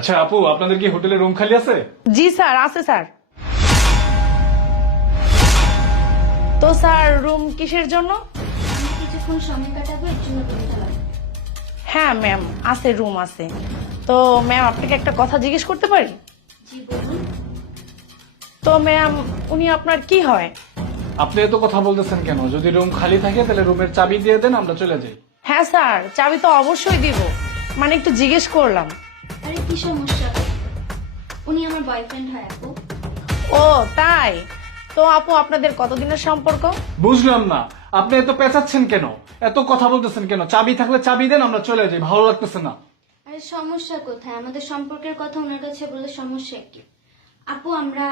আচ্ছা আপু, আপনাদের কি হোটেলে রুম খালি আছে? জি স্যার, আছে স্যার। তো স্যার রুম কিসের জন্য? আমি কিছুক্ষণ সময় কাটাবো, এর জন্য রুমটা লাগবে। হ্যাঁ ম্যাম, আছে, রুম আছে। তো ম্যাম আপনাকে একটা কথা জিজ্ঞেস করতে পারি? জি বলুন। তো ম্যাম উনি আপনার কি হয়? আপনি এত কথা বলতেছেন কেন? যদি রুম খালি থাকে তাহলে রুমের চাবি দিয়ে দেন, আমরা চলে যাই। হ্যাঁ স্যার, চাবি তো অবশ্যই দিব, মানে একটু জিজ্ঞেস করলাম। আরে কি সমস্যা? উনি আমার বয়ফ্রেন্ড হয় আপু। ও তাই? তো আপু আপনাদের কতদিনের সম্পর্ক? বুঝলাম না, আপনি এত পেঁচাচ্ছেন কেন? এত কথা বলতেছেন কেন? চাবি থাকলে চাবি দেন, আমরা চলে যাই, ভালো লাগতেছে না। আরে সমস্যা কোথায়? আমাদের সম্পর্কের কথা ওনার কাছে বললে সমস্যা কি? আপু আমরা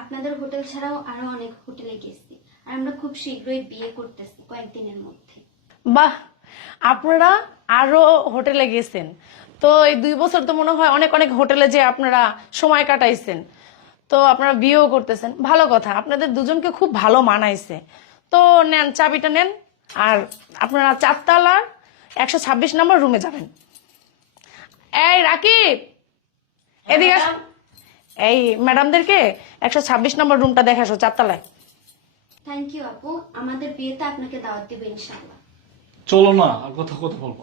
আপনাদের হোটেল ছাড়াও আরো অনেক হোটেলে গেছি, আর আমরা খুব শীঘ্রই বিয়ে করতেছি কয়েকদিনের মধ্যে। বাহ, আপনারা আরো হোটেলে গেছেন? তো এই 2 বছর তো মনে হয় অনেক অনেক হোটেলে যে আপনারা সময় কাটাইছেন, তো আপনারা বিয়েও করতেছেন, ভালো কথা, আপনাদের দুজনকে খুব ভালো মানাইছে। তো নেন, চাবিটা নেন, আর আপনারা 4 তলার 126 নম্বর রুমে যাবেন। এই রাকিব, এদিকে আস। এই ম্যাডামদেরকে 126 নম্বর রুমটা দেখাসো, 4 তলায়। থ্যাংক ইউ আপু, আমাদের বিয়েতে আপনাকে দাওয়াত দেবো ইনশাআল্লাহ। চলো না, আর কথা কথা বলবো।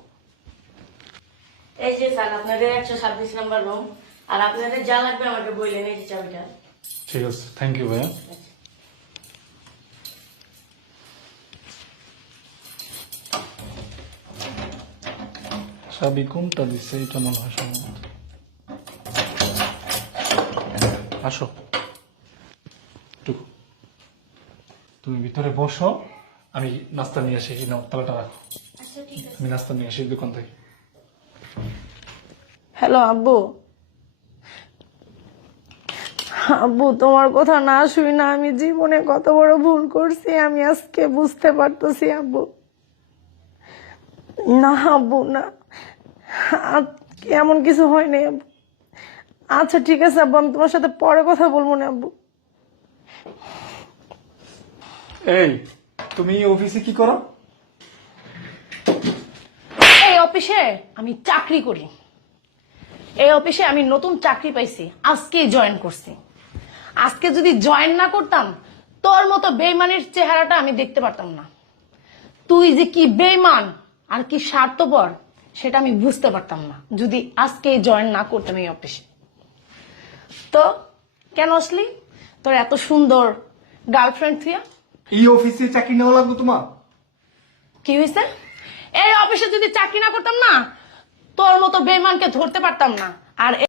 এই যে স্যার আপনাদের 126 নম্বর রুম, আর আপনাদের যা লাগবে আমাকে বললেন, এই যে চাবিটা। ঠিক আছে, থ্যাংক ইউ ভাইয়া। চাবি কোনটা দিচ্ছে? এটা মনে হয় সম্ভবত। আসো, তুমি ভিতরে বসো, আমি নাস্তা নিয়ে আসি। নাও, তালাটা রাখো। আচ্ছা ঠিক আছে। আমি নাস্তা নিয়ে আসি দোকান থেকে। হ্যালো আব্বু। আব্বু, তোমার কথা না শুই না আমি জীবনে কত বড় ভুল করছি আমি আজকে বুঝতে পারতেছি আব্বু। না আব্বু, না, এমন কিছু হয় নাই আব্বু। আচ্ছা ঠিক আছে আব্বু, আমি তোমার সাথে পরে কথা বলবো না আব্বু। এই, তুমি এই অফিসে কি করো? এই অফিসে আমি চাকরি করি। এই অফিসে আমি নতুন চাকরি পাইছি, আজকেই জয়েন করছি। আজকে যদি জয়েন না করতাম, তোর মতো বেইমানের চেহারাটা আমি দেখতে পারতাম না। তুই যে কি বেইমান আর কি স্বার্থপর সেটা আমি বুঝতে পারতাম না যদি আজকে জয়েন না করতাম এই অফিসে। তো কেন আসলি তোর এত সুন্দর গার্লফ্রেন্ড থুয়া? এই অফিসে চাকরি নেওয়া লাগবে তোমার? কি হয়েছে? এই অফিসে যদি চাকরি না করতাম না, তোর মতো বেইমানকে ধরতে পারতাম না। আর